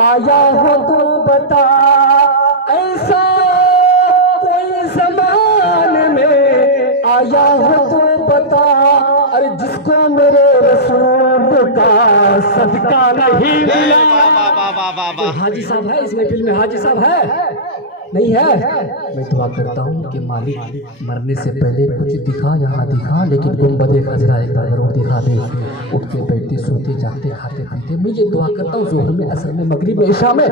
آیا ہو تو بتا ایسا کوئی زمانے میں آیا ہو تو بتا، ارے جس کو میرے رسول کا صدقہ نہیں ملا۔ حاجی صاحب ہے اس محفل میں؟ حاجی صاحب ہے نہیں ہے؟ میں دعا کرتا ہوں کہ مالک مرنے سے پہلے کچھ دکھا یہاں دکھا، لیکن گنبد خضرا ایک بار ضرور دکھا دے، اٹھتے بیٹھتے سوتے جاگتے کھاتے پیتے۔ میں یہ دعا کرتا ہوں ظہر میں، عصر میں، مغرب میں، عشاء میں،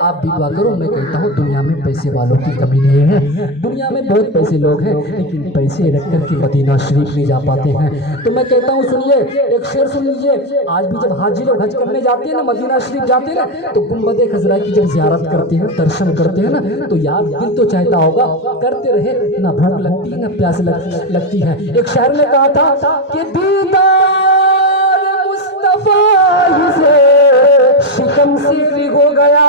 آپ بھی دعا کرو۔ میں کہتا ہوں دنیا میں پیسے والوں کی کمی نہیں ہے، دنیا میں بہت پیسے لوگ ہیں لیکن پیسے رکھ کر کے مدینہ شریف نہیں جا پاتے ہیں۔ تو میں کہتا ہوں سنیے ایک شعر سن لیجیے، آج بھی جب حاجی لوگ حج کرنے جاتے ہیں نا، مدینہ شریف جاتے ہیں نا، تو گنبد خضرا کی جب زیارت کرتے ہیں، درشن کرتے ہیں نا، تو یار دل تو چاہتا ہوگا کرتے رہے، نہ بھوک لگتی نہ پیاس لگتی ہے۔ ایک شاعر نے کہا تھا کہ دیدار مصطفیٰ سے شکم سیری ہو گیا،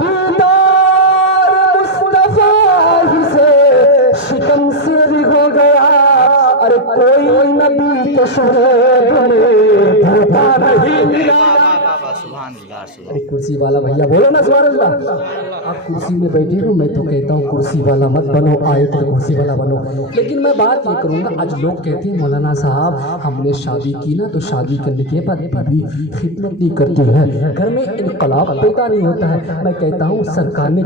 دیدار مصطفیٰ سے شکم سیری ہو گیا، ارے کوئی نبی کے شہر میں دھوکا نہیں ملا۔ ارے کرسی والا بھیا بولو نا سبحان اللہ۔ آپ کرسی میں بیٹھے ہو، میں تو کہتا ہوں کرسی والا مت بنو، آئے تو کرسی والا بنو۔ لیکن میں بات یہ کروں گا، آج لوگ کہتے ہیں مولانا صاحب ہم نے شادی کی نا تو شادی کرنے کے بعد بیوی خدمت نہیں کرتی ہے، گھر میں انقلاب پیدا نہیں ہوتا ہے۔ میں کہتا ہوں سرکار نے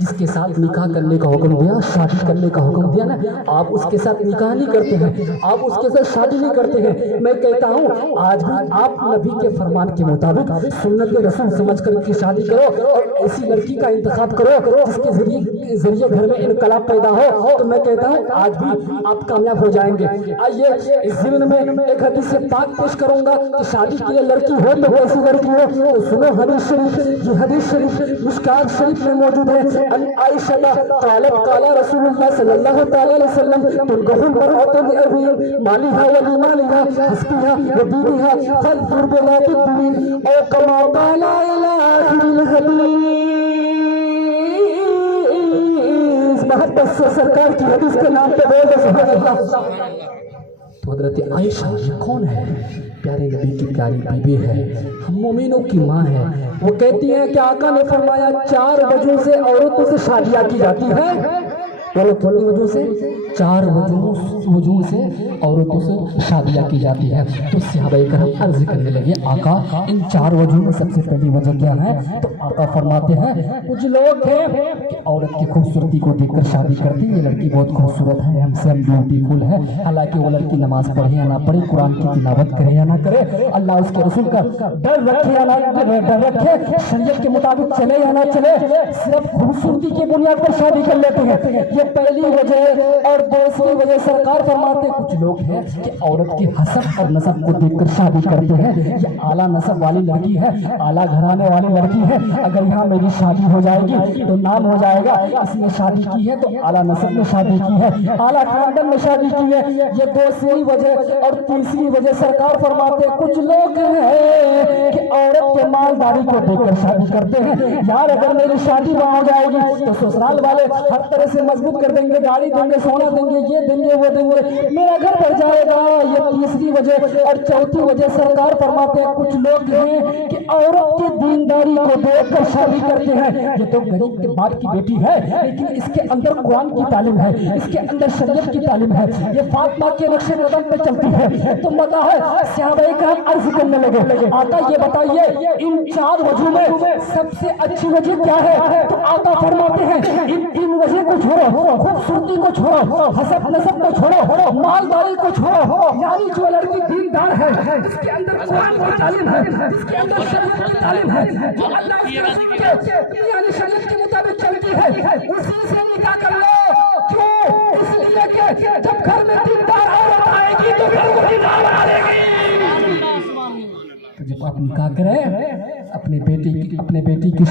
جس کے ساتھ نکاح کرنے کا حکم دیا، شادی کرنے کا حکم دیا نا، آپ اس کے ساتھ نکاح نہیں کرتے ہیں، آپ اس کے ساتھ شادی نہیں کرتے ہیں۔ میں کہتا ہوں آج بھی آپ نبی کے فرمان کے مطابق سنت رسول سمجھ کر کی شادی کرو، اور ایسی لڑکی کا انتخاب کرو جس کے ذریعے گھر میں انقلاب پیدا ہو، تو میں کہتا ہوں آج بھی آپ کامیاب ہو جائیں گے۔ آئیے اس ضمن میں ایک حدیث پاک پیش کروں گا کہ شادی کے لیے لڑکی ہو تو کیسی لڑکی ہو، تو سنو حدیث شریف۔ یہ حدیث شریف مشکات شریف میں موجود ہے۔ ان عائشہ قالت قال رسول اللہ صلی اللہ تعالی علیہ وسلم تنكح المرأة لأربع مالها ولمالها حسبها ودينها فانظر بذات الدين او كما قال الى آخر الحديث۔ محبت سے سرکار کی حدیث کے نام پہ بول دو سبحان اللہ۔ تو حضرت عائشہ یہ کون ہے؟ پیارے نبی کی پیاری بیوی ہے، ہم مومنوں کی ماں ہے۔ وہ کہتی ہیں کہ آقا نے فرمایا 4 وجہ سے عورتوں سے شادیاں کی جاتی ہیں، تھوڑی وجہ سے 4 وجہ سے عورتوں سے شادیاں کی جاتی ہے۔ تو صحابہ کرام عرض کرنے لگے آقا ان 4 وجہ میں سب سے پہلی وجہ کیا ہے؟ تو آقا فرماتے ہیں کچھ لوگ ہیں کہ عورت کی خوبصورتی کو دیکھ کر شادی کرتے ہیں، یہ لڑکی بہت خوبصورت ہے، ہم سے بیوٹیفل ہے، حالانکہ وہ لڑکی نماز پڑھے یا نہ پڑھے، قرآن کی تلاوت کرے یا نہ کرے، اللہ اس کے رسول کا ڈر رکھے یا نہ ڈر رکھے، شریعت کے مطابق چلے یا نہ چلے، صرف خوبصورتی کی بنیاد پر شادی کر لیتے ہیں، یہ پہلی وجہ ہے۔ اور دوسری وجہ سرکار فرماتے کچھ لوگ ہیں کہ عورت کی حسب اور نسب کو دیکھ کر شادی کرتے ہیں، یہ اعلیٰ نسب والی لڑکی ہے، اعلیٰ گھرانے والی لڑکی ہے، اگر یہاں میری شادی ہو جائے گی تو نام ہو جائے گا اس نے شادی کی ہے، تو اعلیٰ نسب میں شادی کی ہے، اعلیٰ خاندان میں شادی کی ہے، یہ دوسری وجہ۔ اور تیسری وجہ سرکار فرماتے کچھ لوگ ہیں کہ عورت کے مالداری کو دیکھ کر شادی کرتے ہیں، یار اگر میری شادی وہاں ہو جائے گی تو سسرال والے ہر طرح سے مضبوط کر دیں گے، گاڑی دیں گے، سونا دیں گے، یہ دیں گے وہ دیں گے، میرا گھر بڑھ جائے گا، یہ تیسری وجہ۔ اور چوتھی وجہ سرکار فرماتے ہیں کچھ لوگ ہیں کہ عورت کی دینداری کو دیکھ کر شادی کرتے ہیں، یہ تو غریب کے باپ کی بیٹی ہے لیکن اس کے اندر قرآن کی تعلیم ہے، اس کے اندر شریعت کی تعلیم ہے، یہ فاطمہ کے نقش قدم پہ چلتی ہے، تو مزہ ہے۔ صحابہ کرام عرض کرنے لگے آقا یہ بتائیے ان 4 وجہ میں سب سے اچھی وجہ کیا ہے؟ تو آقا فرماتے ہیں ان 3 وجہ کو چھوڑو، خوبصورتی کو چھوڑو، حسب نسب کو چھوڑو، مالداری کو چھوڑو، یعنی جو لڑکی دیندار ہے، جس کے اندر قرآن کی تعلیم ہے، جس کے اندر شریعت کی تعلیم ہے، جو اللہ کے رسول کے یعنی شریعت کے مطابق چلتی ہے، اسی سے نکاح کر لو۔ کیوں؟ اس لیے کہ جب گھر میں دیندار عورت آئے گی تو گھر کو دیندار بنا دے گی۔ تو جب آپ نکاح کریں اپنے بیٹی کی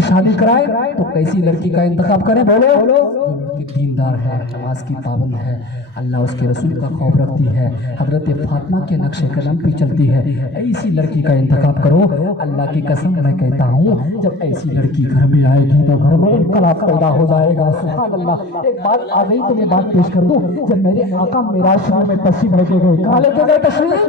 شادی کرائے تو کیسی لڑکی کا انتخاب کریں؟ بولو جو لڑکی دیندار ہے، نماز کی پابند ہے، اللہ اس کے رسول کا خوف رکھتی ہے، حضرت فاطمہ کے نقش قدم پہ چلتی ہے، ایسی لڑکی کا انتخاب کرو۔ اللہ کی قسم میں کہتا ہوں جب ایسی لڑکی گھر میں آئے گی تو گھر میں انقلاب پیدا ہو جائے گا۔ سبحان اللہ۔ ایک بات آ گئی تو میں بات پیش کر دوں، جب میرے آقا معراج شریف میں تشریف لے کے گئے، کہاں لے کے گئے تشریف؟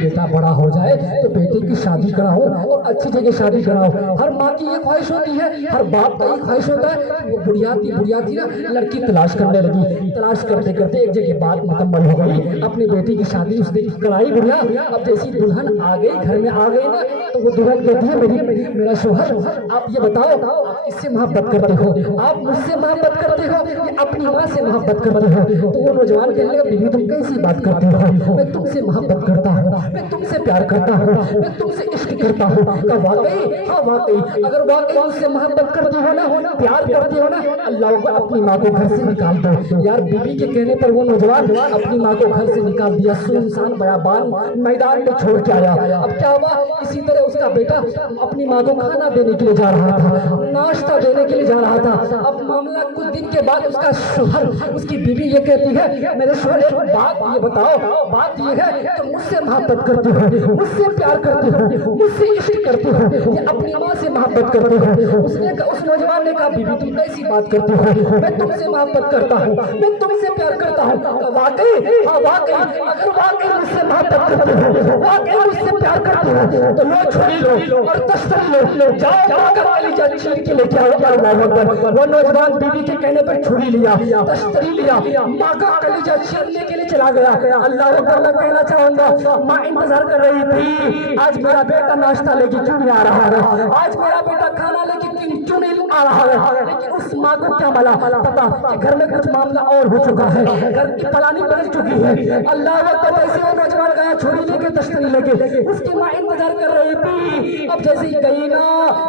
بیٹا بڑا ہو جائے تو بیٹے کی شادی کراؤ اور اچھی جگہ شادی کراؤ. ہر ماں کی یہ خواہش ہوتی ہے, ہر باپ کا یہ خواہش ہوتا ہے. وہ بڑھیا تھی نا, لڑکی تلاش کرنے لگی. تلاش کرتے کرتے ایک جگہ بات مکمل ہو گئی, اپنی بیٹی کی شادی اس نے کرائی بڑھیا. اب جیسی دلہن آ گئی, گھر میں آ گئی نا, تو وہ دلہن کہتی ہے میرا شوہر آپ یہ بتاؤ آپ کس سے محبت کرتے ہو؟ آپ مجھ سے محبت کرتے ہو یا اپنی ماں سے محبت کرتے ہو؟ تو وہ نوجوان کہنے لگا بیوی تم کیسی بات کرتے ہو؟ میں تم سے محبت کرتا ہوں, میں تم سے پیار کرتا ہوں, میں تم سے عشق کرتا ہوں. کہا واقعی؟ ہاں واقعی. اگر واقعی مجھ سے محبت کرتے ہو نا, پیار کرتے ہو نا, اللہ کو اپنی ماں کو گھر سے نکال دو. یار بیوی کے کہنے پر وہ نوجوان اپنی ماں کو گھر سے نکال دیا, سنسان بیابان میدان میں چھوڑ کے آیا. اب کیا ہوا, اسی طرح اس کا بیٹا اپنی ماں کو کھانا دینے کے لیے جا رہا تھا, ناشتہ دینے کے لیے جا رہا تھا. اب معاملہ کچھ دن کے بعد اس کا شوہر, اس کی بیوی یہ کہتی ہے میرے شوہر ایک بات یہ بتاؤ, بات یہ ہے کہ مجھ سے محبت کرتے ہو, مجھ سے پیار کرتے ہو, مجھ سے عشق کرتے ہو یا اپنی ماں سے محبت کرتے ہو؟ اس نوجوان نے کہا بیوی تم کیسی بات کرتے ہو؟ میں تم سے محبت کرتا ہوں, میں تم سے پیار کرتا ہوں. واقعی؟ ہاں واقعی. اگر واقعی مجھ سے محبت کرتے ہو, واقعی مجھ سے پیار کرتے ہو تو لو چھری لو اور تشتری لو, جاؤ جا کر علی جان چھری کے لے کے آؤ. اللہ اکبر. وہ نوجوان بیوی کے کہنے پر چھری لیا, تشتری لیا, ماں کا کلیجہ چھیرنے کے لیے چلا گیا. اللہ اکبر. میں کہنا چاہوں گا ماں انتظار کر رہی تھی, آج میرا بیٹا ناشتہ لے کے کیوں نہیں آ رہا ہے, آج میرا بیٹا کھانا لے کے کیوں نہیں آ رہا ہے. لیکن اس ماں کو کیا ملا پتا کہ گھر میں کچھ معاملہ اور ہو چکا ہے, گھر کی پلانی بدل چکی ہے. اللہ اکبر. ایسے وہ نوجوان گیا چھری لے کے, تشتری لے کے, اس کی ماں انتظار کر رہی تھی. اب جیسے ہی گئی نا,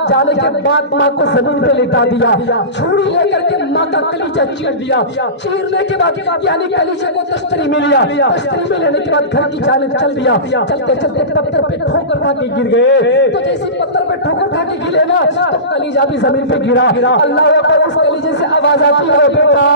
جانے کے بعد ماں کو زمین پہ لٹا دیا, چھری لے کر کے ماں کا کلیجہ چیر دیا. چیرنے کے بعد یعنی کلیجے کو تشتری میں لیا, تشتری میں لینے کے بعد گھر کی جانب چل دیا. چلتے چلتے پتھر پہ ٹھوکر کھا کے گر گئے. تو جیسے پتھر پہ ٹھوکر کھا کے گرے نا, تو کلیجہ بھی زمین پہ گرا. اللہ اکبر. اس کلیجے سے آواز آتی ہے بیٹا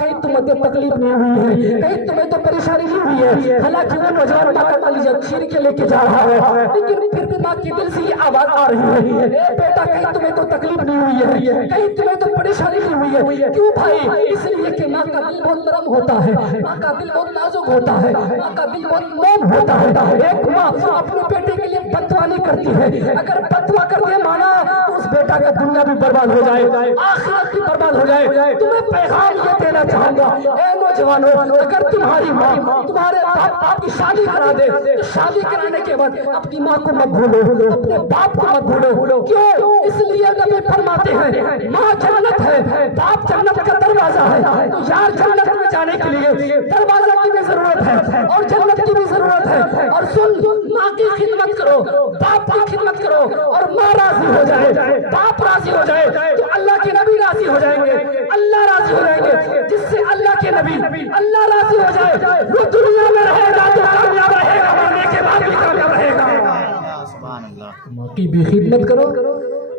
کہیں تمہیں تو تکلیف نہیں ہوئی ہے, کہیں تمہیں تو پریشانی نہیں ہوئی ہے. حالانکہ وہ نوجوان ماں کا کلیجہ چیر کے لے کے جا رہا ہے, لیکن پھر بھی ماں کے دل سے یہ آواز آ رہی ہے, اے بیٹا کہیں تمہیں تو تکلیف نہیں ہوئی ہے, کہیں تمہیں تو پریشانی نہیں ہوئی ہے. کیوں بھائی؟ اس لیے کہ ماں کا دل بہت نرم ہوتا ہے, ماں کا دل بہت نازک ہوتا ہے, ماں کا دل بہت موم ہوتا ہے. ایک ماں اپنے بیٹے کے لیے بددعا نہیں کرتی ہے. اگر بددعا کر دے مانا تو اس بیٹا کا دنیا بھی برباد ہو جائے, آخرت بھی برباد ہو جائے. تمہیں پیغام یہ دینا چاہوں گا اے نوجوانوں, اگر تمہاری ماں تمہارے باپ کی شادی کرا دے تو شادی کرانے کے بعد اپنی ماں کو مت بھولو, اپنے باپ کو مت بھولو. کیوں؟ اس لیے نبی فرماتے ہیں ماں جنت ہے, باپ جنت کا دروازہ ہے. تو یار جنت میں جانے کے لیے دروازہ کی بھی ضرورت ہے اور جنت کی بھی ضرورت ہے. اور سن, ماں کی خدمت کرو, باپ کی خدمت کرو, اور ماں راضی ہو جائے, باپ راضی ہو جائے تو اللہ کے نبی راضی ہو جائیں گے, اللہ راضی ہو جائیں گے. جس سے اللہ کے نبی اللہ راضی ہو جائے وہ دنیا میں رہے گا تو کامیاب رہے گا, مرنے کے بعد بھی کامیاب رہے گا. ماں کی بھی خدمت کرو,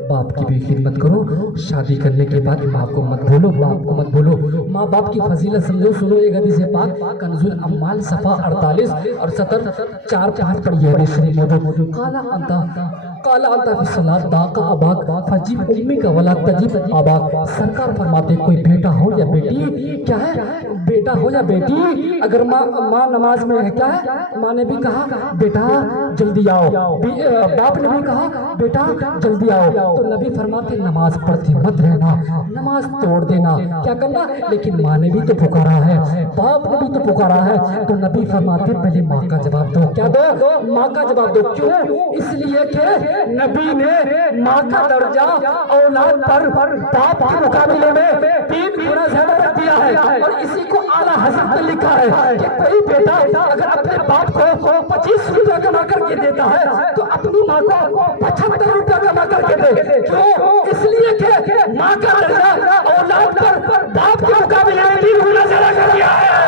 باپ کی بھی خدمت کرو. شادی کرنے کے بعد ماں کو مت بھولو, باپ کو مت بھولو. ماں باپ کی فضیلت سمجھو. سنو ایک حدیث پاک کنز الاموال صفحہ 48 اور 4-5 پر یہ حدیث موجود. قال انت فی الصلاۃ داق اباک فجیب امیک ولا تجیب اباک. سرکار فرماتے کوئی بیٹا ہو یا بیٹی, کیا ہے بیٹا ہو یا بیٹی, اگر ماں نماز میں ہے, کیا ہے ماں نے بھی کہا بیٹا جلدی آؤ, باپ نے بھی کہا بیٹا جلدی آؤ, تو نبی فرماتے نماز پڑھتے مت رہنا, نماز توڑ دینا, کیا کرنا. لیکن ماں نے بھی تو پکارا ہے, باپ نے بھی تو پکارا ہے, تو نبی فرماتے پہلے ماں کا جواب دو. کیا دو؟ ماں کا جواب دو. کیوں؟ اس لیے کہ نبی نے ماں کا درجہ اولاد پر باپ کے مقابلے میں 3 گنا زیادہ رکھ دیا ہے. اور اسی کو اعلیٰ حضرت نے لکھا ہے کہ کوئی بیٹا اگر اپنے باپ کو 25 روپے کما کر کے دیتا ہے تو اپنی ماں کو 75 روپے کما کر کے دے. کیوں؟ اس لیے کہ ماں کا درجہ اولاد پر باپ کے مقابلے میں 3 گنا زیادہ کر دیا ہے.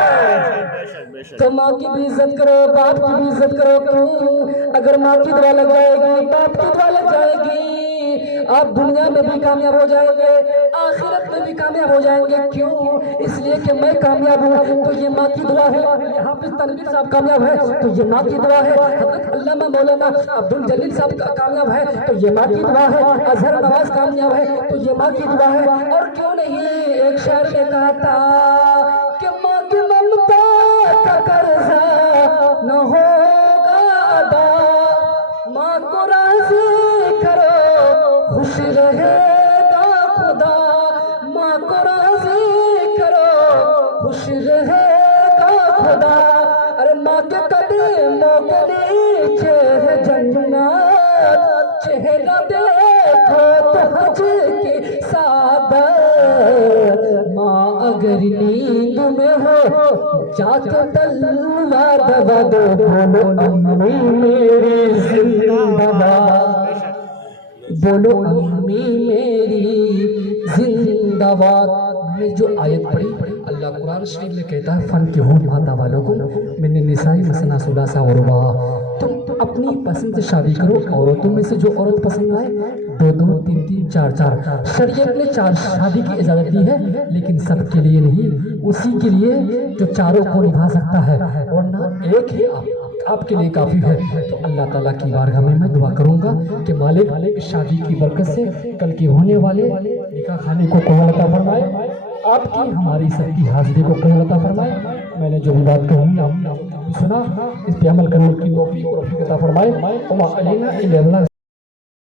تو ماں کی بھی عزت کرو, باپ کی بھی عزت کرو. کیوں؟ اگر ماں کی دعا لگ جائے گی, باپ کی دعا لگ جائے گی, آپ دنیا میں بھی کامیاب ہو جائیں گے, آخرت میں بھی کامیاب ہو جائیں گے. کیوں؟ اس لیے کہ میں کامیاب ہوں تو یہ ماں کی دعا ہے. حافظ تنویر صاحب کامیاب ہے تو یہ ماں کی دعا ہے. حضرت علامہ مولانا عبدالجلیل صاحب کامیاب ہے تو یہ ماں کی دعا ہے. اظہر نواز کامیاب ہے تو یہ ماں کی دعا ہے. اور کیوں نہیں, ایک شاعر نے کہا تھا کہ ماں کی ممتا کا قرضہ نہ پیچھے ہے جنت، چہرہ دیکھو تو حج کی سعادت، ماں اگر نیند میں ہو جا کے تلوار دبا دو، بولو امی میری زندہ باد، بولو امی میری زندہ باد۔ میں جو آیت پڑھی، اللہ قرآن شریف میں کہتا ہے فن کے ہو ماتا والوں کو میں نے نسائی مسنا ثلاثہ وربا، تم اپنی پسند سے شادی کرو، عورتوں میں سے جو عورت پسند آئے دو دو تین تین چار چار۔ شریعت نے چار شادی کی اجازت دی ہے لیکن سب کے لیے نہیں، اسی کے لیے جو چاروں کو نبھا سکتا ہے، ورنہ ایک ہی آپ کے لیے کافی ہے۔ تو اللہ تعالیٰ کی بارگاہ میں دعا کروں گا کہ مالک شادی کی برکت سے کل کے ہونے والے نکاح خانے کو قبول عطا فرمائے، آپ کی ہماری سب کی حاضری کو قبول عطا فرمائے۔ میں نے جو بھی بات کہی آپ نے سنا، اس پہ عمل کرنے کی توفیق اور عطا فرمائے۔ وما علینا الا البلاغ۔